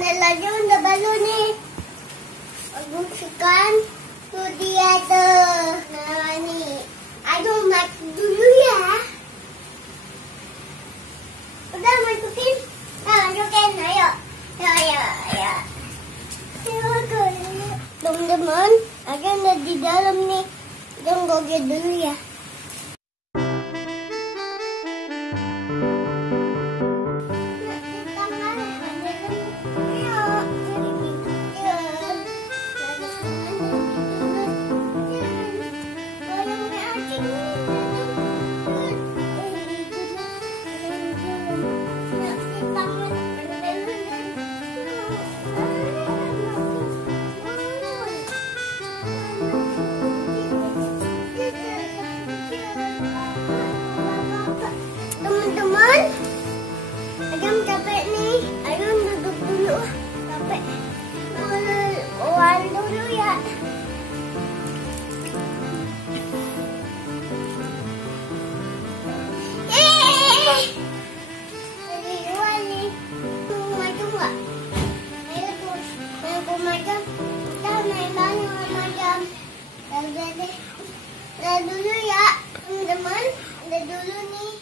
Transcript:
lagi udah baru nih. Buktikan tuh dia tuh. Nah nih, aduh mati dulu ya. Udah masukin, masukin, ayo. Teman-teman, aku udah di dalam nih. Jangan goget dulu ya. Teman-teman, Adam capek nih. Adam duduk dulu. Capek. Uang dulu ya. Dari luar nih. Maju nggak? Ayo terus. Aku maju. Kita main bareng sama Adam. Udah deh. Udah dulu ya, teman-teman. Udah dulu nih.